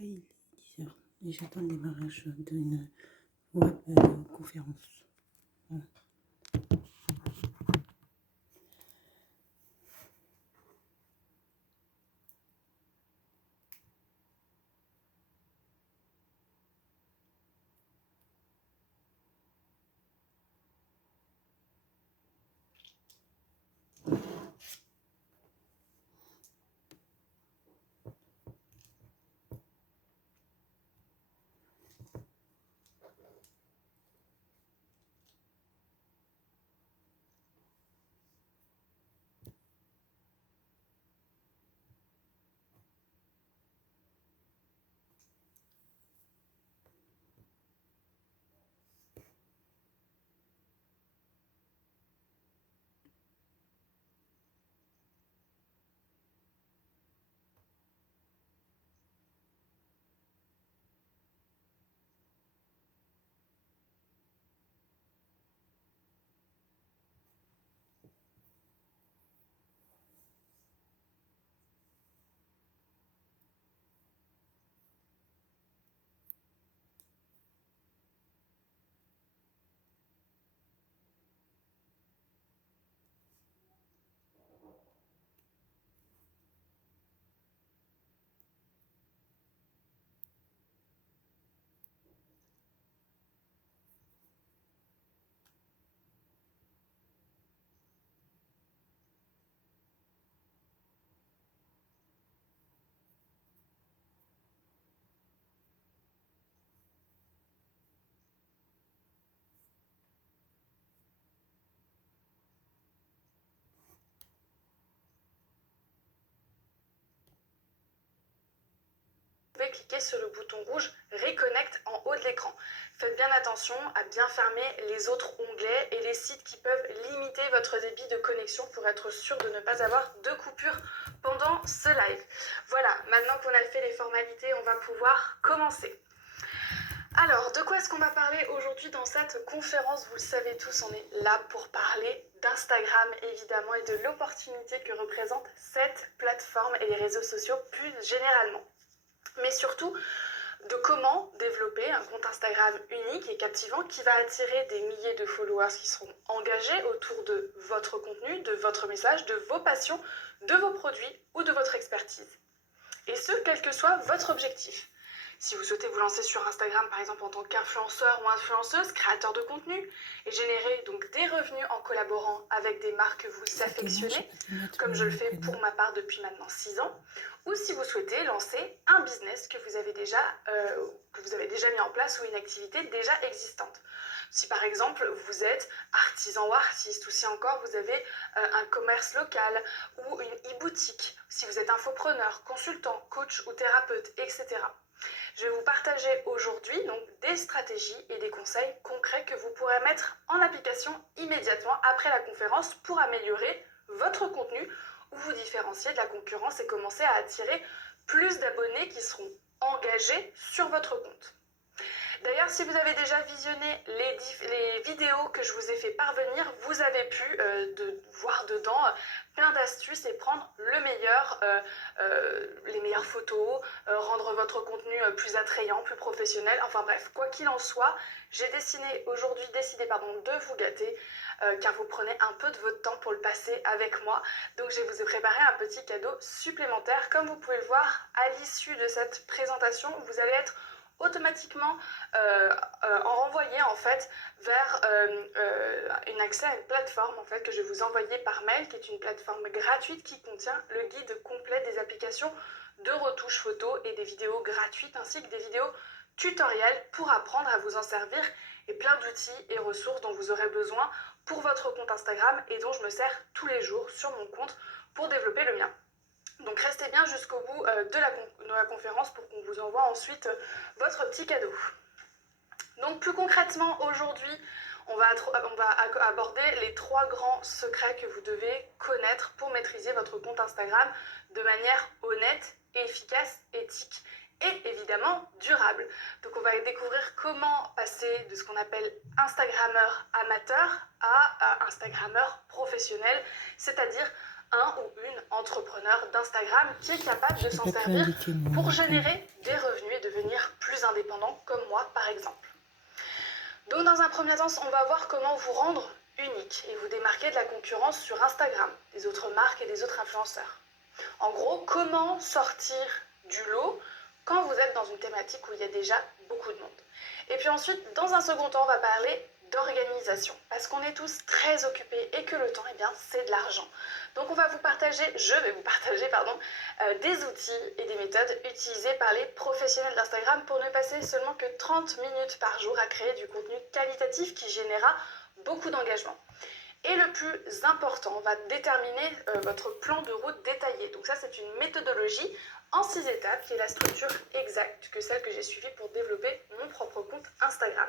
là, il est 10h et j'attends le démarrage d'une web conférence. Voilà. Vous pouvez cliquer sur le bouton rouge Reconnect en haut de l'écran. Faites bien attention à bien fermer les autres onglets et les sites qui peuvent limiter votre débit de connexion pour être sûr de ne pas avoir de coupure pendant ce live. Voilà, maintenant qu'on a fait les formalités, on va pouvoir commencer. Alors, de quoi est-ce qu'on va parler aujourd'hui dans cette conférence? Vous le savez tous, on est là pour parler d'Instagram évidemment et de l'opportunité que représente cette plateforme et les réseaux sociaux plus généralement. Mais surtout de comment développer un compte Instagram unique et captivant qui va attirer des milliers de followers qui seront engagés autour de votre contenu, de votre message, de vos passions, de vos produits ou de votre expertise. Et ce, quel que soit votre objectif. Si vous souhaitez vous lancer sur Instagram, par exemple en tant qu'influenceur ou influenceuse, créateur de contenu, et générer donc des revenus en collaborant avec des marques que vous affectionnez, comme je le fais pour ma part depuis maintenant 6 ans, ou si vous souhaitez lancer un business que vous avez déjà mis en place ou une activité déjà existante. Si par exemple vous êtes artisan ou artiste, ou si encore vous avez un commerce local ou une e-boutique, si vous êtes infopreneur, consultant, coach ou thérapeute, etc. Je vais vous partager aujourd'hui donc des stratégies et des conseils concrets que vous pourrez mettre en application immédiatement après la conférence pour améliorer votre contenu ou vous différencier de la concurrence et commencer à attirer plus d'abonnés qui seront engagés sur votre compte. D'ailleurs, si vous avez déjà visionné les vidéos que je vous ai fait parvenir, vous avez pu voir dedans plein d'astuces et prendre le meilleur, les meilleures photos, rendre votre contenu plus attrayant, plus professionnel. Enfin bref, quoi qu'il en soit, j'ai aujourd'hui décidé de vous gâter car vous prenez un peu de votre temps pour le passer avec moi. Donc je vous ai préparé un petit cadeau supplémentaire. Comme vous pouvez le voir, à l'issue de cette présentation, vous allez être automatiquement en renvoyer en fait vers un accès à une plateforme en fait que je vais vous envoyer par mail, qui est une plateforme gratuite qui contient le guide complet des applications de retouche photo et des vidéos gratuites ainsi que des vidéos tutoriels pour apprendre à vous en servir et plein d'outils et ressources dont vous aurez besoin pour votre compte Instagram et dont je me sers tous les jours sur mon compte pour développer le mien. Donc restez bien jusqu'au bout de la conférence pour qu'on vous envoie ensuite votre petit cadeau. Donc plus concrètement aujourd'hui, on va aborder les 3 grands secrets que vous devez connaître pour maîtriser votre compte Instagram de manière honnête, efficace, éthique et évidemment durable. Donc on va découvrir comment passer de ce qu'on appelle Instagrammeur amateur à Instagrammeur professionnel, c'est-à-dire un ou une entrepreneur d'Instagram qui est capable de s'en servir pour générer des revenus dans un premier temps, on va voir comment vous rendre unique et vous démarquer de la concurrence sur Instagram, des autres marques et des autres influenceurs. En gros, comment sortir du lot quand vous êtes dans une thématique où il y a déjà beaucoup de monde. Et puis ensuite, dans un second temps, on va parler d'organisation, parce qu'on est tous très occupés et que le temps, eh bien, c'est de l'argent. Donc je vais vous partager des outils et des méthodes utilisées par les professionnels d'Instagram pour ne passer seulement que 30 minutes par jour à créer du contenu qualitatif qui générera beaucoup d'engagement. Et le plus important, on va déterminer votre plan de route détaillé. Donc ça, c'est une méthodologie en 6 étapes qui est la structure exacte que celle que j'ai suivie pour développer mon propre compte Instagram,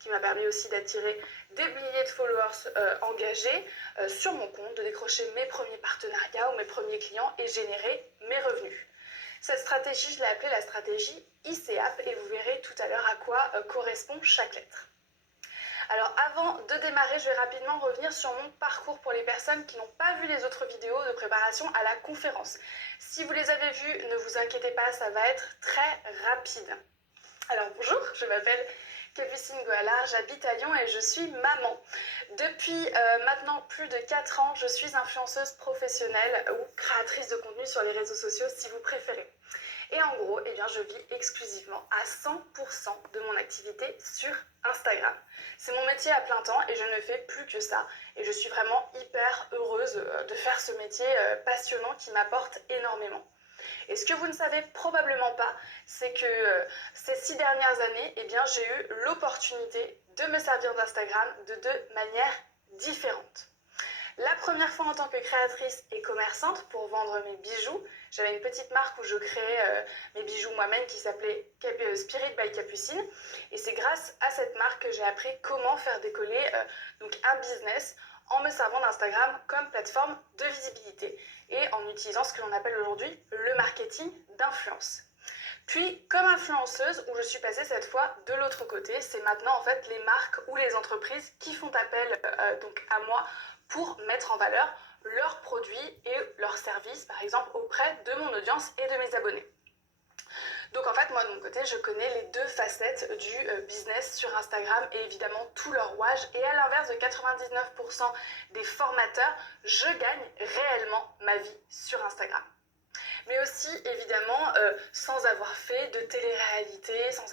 qui m'a permis aussi d'attirer des milliers de followers engagés sur mon compte, de décrocher mes premiers partenariats ou mes premiers clients et générer mes revenus. Cette stratégie, je l'ai appelée la stratégie ICAP et vous verrez tout à l'heure à quoi correspond chaque lettre. Alors avant de démarrer, je vais rapidement revenir sur mon parcours pour les personnes qui n'ont pas vu les autres vidéos de préparation à la conférence. Si vous les avez vues, ne vous inquiétez pas, ça va être très rapide. Alors bonjour, je m'appelle Capucine Goalard, j'habite à Lyon et je suis maman. Depuis maintenant plus de 4 ans, je suis influenceuse professionnelle ou créatrice de contenu sur les réseaux sociaux si vous préférez. Et en gros, eh bien, je vis exclusivement à 100% de mon activité sur Instagram. C'est mon métier à plein temps et je ne fais plus que ça. Et je suis vraiment hyper heureuse de faire ce métier passionnant qui m'apporte énormément. Et ce que vous ne savez probablement pas, c'est que ces 6 dernières années, eh bien, j'ai eu l'opportunité de me servir d'Instagram de 2 manières différentes. La première fois en tant que créatrice et commerçante pour vendre mes bijoux, j'avais une petite marque où je créais mes bijoux moi-même qui s'appelait Spirit by Capucine. Et c'est grâce à cette marque que j'ai appris comment faire décoller un business en me servant d'Instagram comme plateforme de visibilité et en utilisant ce que l'on appelle aujourd'hui le marketing d'influence. Puis, comme influenceuse, où je suis passée cette fois de l'autre côté, c'est maintenant en fait les marques ou les entreprises qui font appel à moi pour mettre en valeur leurs produits et leurs services, par exemple, auprès de mon audience et de mes abonnés. Donc en fait, moi de mon côté, je connais les 2 facettes du business sur Instagram et évidemment tout leur rouage. Et à l'inverse de 99% des formateurs, je gagne réellement ma vie sur Instagram. Mais aussi, évidemment, sans avoir fait de télé-réalité, sans